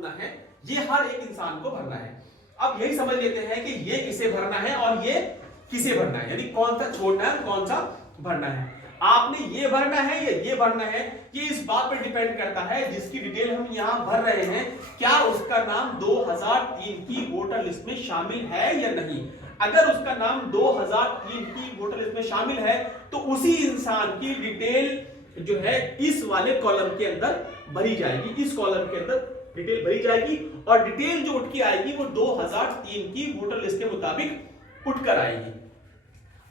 ढूंढना है, ये हर एक इंसान को भरना है। अब यही समझ लेते हैं कि ये किसे भरना है और ये किसे भरना है, यानी कौन सा छोड़ना है कौन सा भरना है। आपने ये भरना है या ये भरना है, ये इस बात पर डिपेंड करता है जिसकी डिटेल हम यहां भर रहे हैं क्या उसका नाम 2003 की वोटर लिस्ट में शामिल है या नहीं। अगर उसका नाम 2003 की वोटर लिस्ट में शामिल है तो उसी इंसान की डिटेल जो है इस वाले कॉलम के अंदर भरी जाएगी, इस कॉलम के अंदर डिटेल भरी जाएगी और डिटेल जो उठ के आएगी वो 2003 की वोटर लिस्ट के मुताबिक उठकर आएगी।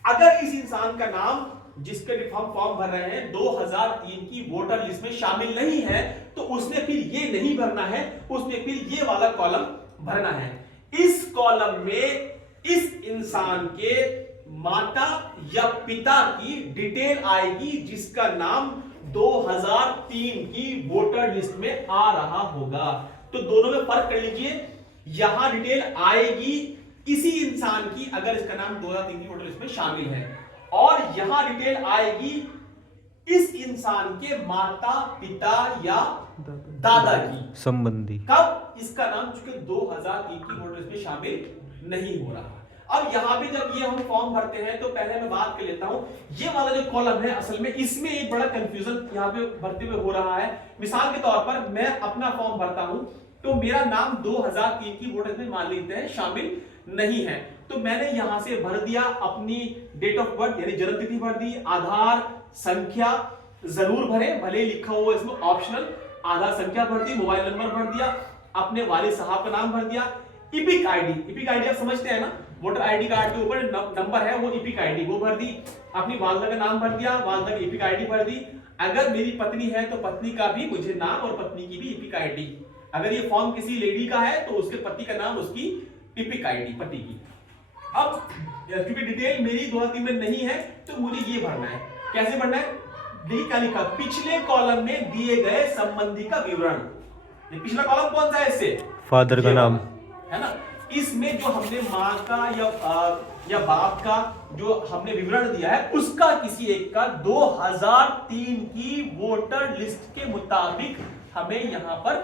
अगर इस इंसान का नाम जिसके हम फॉर्म भर रहे हैं 2003 की वोटर लिस्ट में शामिल नहीं है तो उसने फिर ये नहीं भरना है, उसने फिर ये वाला कॉलम भरना है। इस कॉलम में इस इंसान के माता या पिता की डिटेल आएगी जिसका नाम 2003 की वोटर लिस्ट में आ रहा होगा। तो दोनों में फर्क कर लीजिए, यहां डिटेल आएगी किसी इंसान की अगर इसका नाम 2003 की वोटर लिस्ट में शामिल है और यहां डिटेल आएगी इस इंसान के माता पिता या दादा की संबंधी। कब इसका नाम चूंकि 2003 की वोटर लिस्ट में शामिल नहीं हो रहा। अब यहां पे जब ये हम फॉर्म भरते हैं तो पहले मैं बात कर लेता हूं, ये वाला जो कॉलम है असल में इसमें एक बड़ा कंफ्यूजन यहां पे भरते हुए हो रहा है। मिसाल के तौर पर मैं अपना फॉर्म भरता हूं तो मेरा नाम 2003 की वोटर लिस्ट में मान लेते हैं शामिल नहीं है, तो मैंने यहां से भर दिया अपनी डेट ऑफ बर्थ यानी जन्म तिथि भर दी, आधार संख्या जरूर भरे, भले लिखा हुआ इसमें ऑप्शनल, आधार संख्या भर दी, मोबाइल नंबर भर दिया, अपने वालिद साहब का नाम भर दिया, इपिक आईडी आप समझते हैं ना, वोटर आईडी कार्ड के ऊपर नंबर है वो इपिक आईडी वो भर दी, अपनी वालदा का नाम भर दिया, वालदा की इपिक आईडी भर दी। अगर मेरी पत्नी है तो पत्नी का भी मुझे नाम और पत्नी की भी इपिक आईडी, अगर ये फॉर्म किसी लेडी का है तो उसके पति का नाम उसकी इपिक आईडी पति की। अब क्योंकि डिटेल मेरी 2003 में नहीं है तो मुझे ये भरना है, कैसे भरना है, देखिए क्या लिखा, पिछले कॉलम में दिए गए संबंधी का विवरण। ये पिछला कॉलम कौन सा है, इससे फादर का नाम है ना, इसमें जो हमने माँ का या बाप का जो हमने विवरण दिया है उसका किसी एक का 2003 की वोटर लिस्ट के मुताबिक हमें यहां पर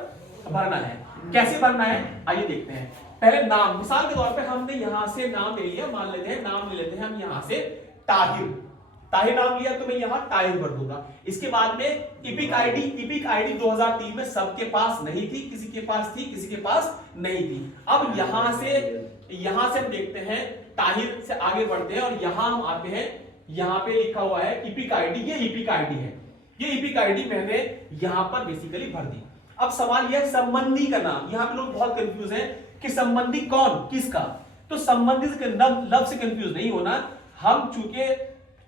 भरना है। कैसे भरना है आइए देखते हैं। पहले नाम, मिसाल के तौर पे हमने यहां से नाम ले लिया, मान लेते हैं नाम ले लेते हैं हम यहां से ताहिर नाम लिया तो मैं यहां ताहिर भर दूंगा। इसके बाद में इपिक आईडी 2003 में सबके पास नहीं थी, किसी के पास थी किसी के पास नहीं थी। अब यहां से हम देखते हैं ताहिर से आगे बढ़ते हैं और यहां हम आते हैं, यहां पे लिखा हुआ है इपिक आईडी, ये इपिक आईडी है, ये इपिक आईडी मैंने यहां पर बेसिकली भर दी। अब सवाल यह है संबंधी का नाम, यहां पे लोग बहुत कंफ्यूज हैं कि संबंधी कौन किसका, तो संबंधी से लव से कंफ्यूज नहीं होना, हम चूंकि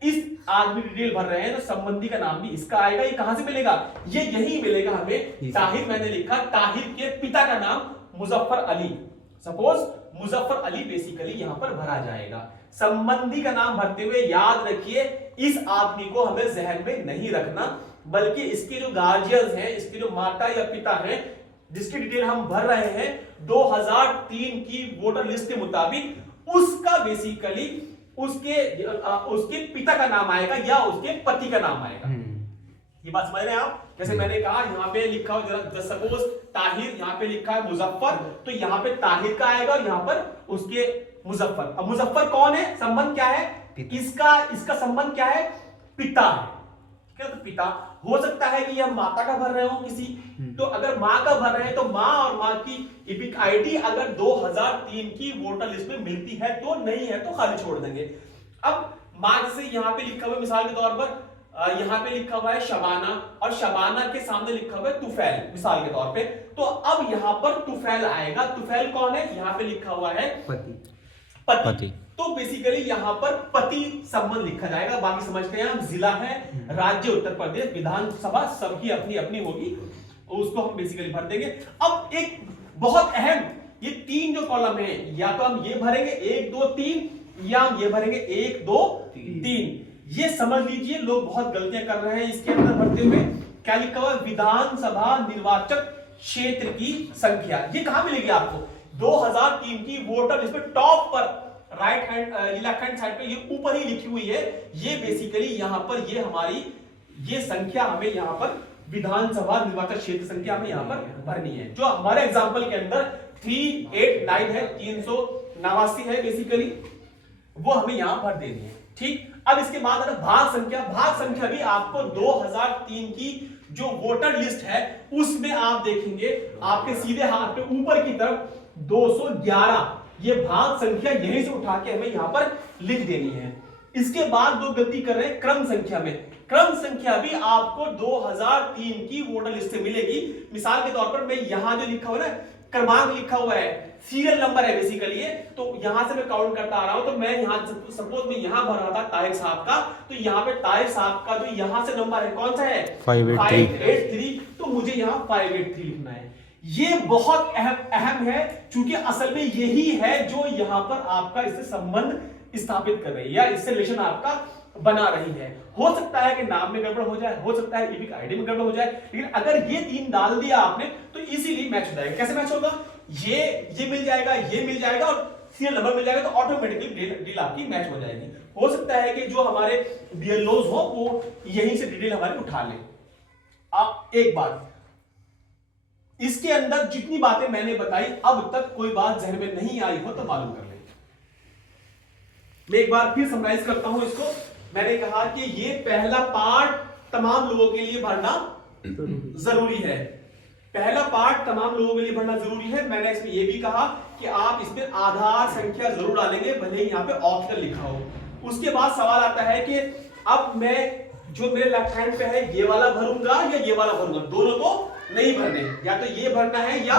इस आदमी डिटेल भर रहे हैं तो संबंधी का नाम भी इसका आएगा। ये कहां से मिलेगा, ये यही मिलेगा हमें। ताहिर मैंने लिखा, ताहिर के पिता का नाम मुजफ्फर अली, सपोज मुजफ्फर अली बेसिकली यहां पर भरा जाएगा। संबंधी का नाम भरते हुए याद रखिए इस आदमी को हमें जहन में नहीं रखना, बल्कि इसके जो गार्जियंस हैं, इसके जो माता या पिता हैं जिसकी डिटेल हम भर रहे हैं 2003 की वोटर लिस्ट के मुताबिक, उसका बेसिकली उसके पिता का नाम आएगा या उसके पति का नाम आएगा। ये बात समझ रहे हैं आप, जैसे मैंने कहा यहाँ पे लिखा हो सपोज ताहिर, यहाँ पे लिखा है मुजफ्फर, तो यहाँ पे ताहिर का आएगा और यहाँ पर उसके मुजफ्फर। अब मुजफ्फर कौन है, संबंध क्या है, इसका संबंध क्या है, पिता है, ठीक है। तो पिता हो सकता है कि हम माता का भर रहे हो किसी, तो अगर माँ का भर रहे हैं तो माँ और माँ की इपिक आईडी अगर 2003 की वोटर लिस्ट में मिलती है तो, नहीं है तो खाली छोड़ देंगे। अब माँ से यहाँ पे लिखा हुआ मिसाल के तौर पर यहाँ पे लिखा हुआ है शबाना और शबाना के सामने लिखा हुआ है तुफैल मिसाल के तौर पे, तो अब यहाँ पर तुफैल आएगा। तुफैल कौन है, यहाँ पे लिखा हुआ है पति। तो बेसिकली यहाँ पर पति संबंध लिखा जाएगा। बाकी समझते हैं हम, जिला है राज्य उत्तर प्रदेश, विधानसभा सबकी अपनी अपनी होगी, उसको हम बेसिकली भर देंगे। अब एक बहुत अहम, ये तीन जो कॉलम है या तो हम ये भरेंगे 1 2 3 या हम ये भरेंगे 1 2 3। ये समझ लीजिए लोग बहुत गलतियां कर रहे हैं इसके अंदर भरते हुए। क्या लिखा हुआ है, विधानसभा निर्वाचक क्षेत्र की संख्या, ये कहां मिलेगी आपको, 2003 की वोटर लिस्ट में टॉप पर right hand left hand side पे ये ऊपर ही लिखी हुई है। ये बेसिकली यहां पर ये हमारी ये संख्या हमें यहां पर विधानसभा निर्वाचन क्षेत्र संख्या हमें यहाँ पर भरनी है। जो हमारे एग्जाम्पल के अंदर 389 है, 389 है बेसिकली, वो हमें यहाँ भर देनी है। ठीक, अब इसके बाद भाग संख्या भी आपको 2003 की जो वोटर लिस्ट है उसमें आप देखेंगे आपके सीधे हाथ पे ऊपर की तरफ 211, ये भाग संख्या यहीं से उठा के हमें यहां पर लिख देनी है। इसके बाद दो गलती कर रहे हैं क्रम संख्या में। क्रम संख्या भी आपको 2003 की वोटर लिस्ट से मिलेगी। मिसाल के तौर पर मैं यहां जो लिखा हुआ है ना, क्रमांक लिखा हुआ है, सीरियल नंबर है बेसिकली ये, तो यहां से मैं काउंट करता आ रहा हूं। तो मैं यहां सपोज मैं यहां भर रहा था ताहिर साहब का, तो यहां पे ताहिर साहब का जो यहां से नंबर है कौन सा है, 583, तो मुझे यहां 583 लिखना है। ये बहुत अहम है, क्योंकि असल में यही है जो यहां पर आपका इससे संबंध स्थापित कर रही है या इससे रिलेशन आपका बना रही है। हो सकता है कि नाम में गड़बड़ हो जाए, हो सकता है ईपिक आईडी में गड़बड़ हो जाए, लेकिन अगर ये तीन डाल दिया आपने तो इजीली मैच हो जाएगा। कैसे मैच होगा, ये मिल जाएगा, ये मिल जाएगा और सीरियल नंबर मिल जाएगा, तो ऑटोमेटिकली डील आपकी मैच हो जाएगी। हो सकता है कि जो हमारे बीएलओज हो वो यहीं से डिटेल हमारी उठा ले। अब एक बात, इसके अंदर जितनी बातें मैंने बताई अब तक कोई बात जहन में नहीं आई हो तो मालूम कर ले। मैं एक बार फिर समराइज करता हूं इसको। मैंने कहा कि ये पहला पार्ट तमाम लोगों के लिए भरना जरूरी है, पहला पार्ट तमाम लोगों के लिए भरना जरूरी है। मैंने इसमें यह भी कहा कि आप इसमें आधार संख्या जरूर डालेंगे, भले ही यहां पे ऑप्शनल लिखा हो। उसके बाद सवाल आता है कि अब मैं जो मेरे लेफ्ट हैंड पे है ये वाला भरूंगा या ये वाला भरूंगा, दोनों को नहीं भरने, या तो ये भरना है या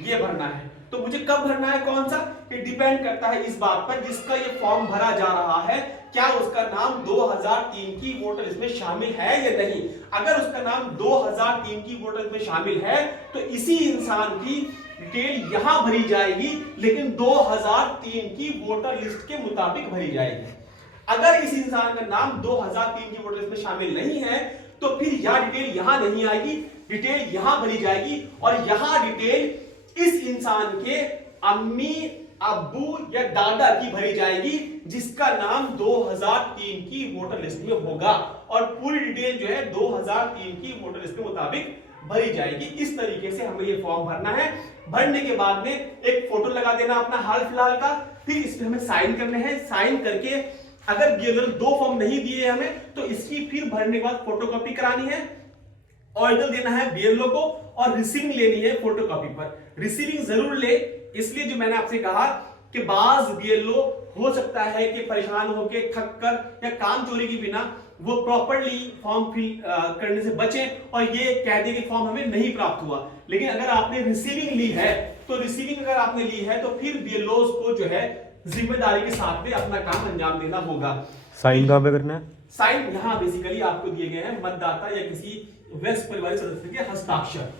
ये भरना है। तो मुझे कब भरना है, कौन सा, ये डिपेंड करता है इस बात पर जिसका ये फॉर्म भरा जा रहा है क्या उसका नाम 2003 की वोटर लिस्ट में शामिल है या नहीं। अगर उसका नाम 2003 की वोटर लिस्ट में शामिल है तो इसी इंसान की डिटेल यहां भरी जाएगी, लेकिन 2003 की वोटर लिस्ट के मुताबिक भरी जाएगी। अगर इस इंसान का नाम 2003 की वोटर लिस्ट में शामिल नहीं है तो फिर यह डिटेल यहां नहीं आएगी, डिटेल यहां भरी जाएगी और यहां डिटेल इस इंसान के अम्मी, अब्बू या दादा की भरी जाएगी जिसका नाम 2003 की वोटर लिस्ट में होगा, और पूरी डिटेल जो है 2003 की वोटर लिस्ट के मुताबिक भरी जाएगी। इस तरीके से हमें ये फॉर्म भरना है। भरने के बाद में एक फोटो लगा देना अपना हाल फिलहाल का, फिर इसमें हमें साइन करने हैं। साइन करके अगर बीएलओ ने 2 फॉर्म नहीं दिए हमें तो इसकी फिर भरने के बाद फोटोकॉपी करानी है, ऑरिजिनल देना है बीएलओ को और रिसीविंग लेनी है फोटोकॉपी पर। रिसीविंग जरूर ले, इसलिए जो मैंने आपसे कहा कि बाज बीएलओ हो सकता है कि परेशान होकर, थक कर या काम चोरी के बिना वो प्रॉपर्ली फॉर्म फिल करने से बचें और ये कह दे कि फॉर्म हमें नहीं प्राप्त हुआ। लेकिन अगर आपने रिसीविंग ली है तो रिसीविंग अगर आपने ली है तो फिर बीएलओ को जो है जिम्मेदारी के साथ में अपना काम अंजाम देना होगा। साइन कहां पे करना है, साइन यहाँ बेसिकली आपको दिए गए हैं मतदाता या किसी वयस्क परिवार सदस्य के हस्ताक्षर।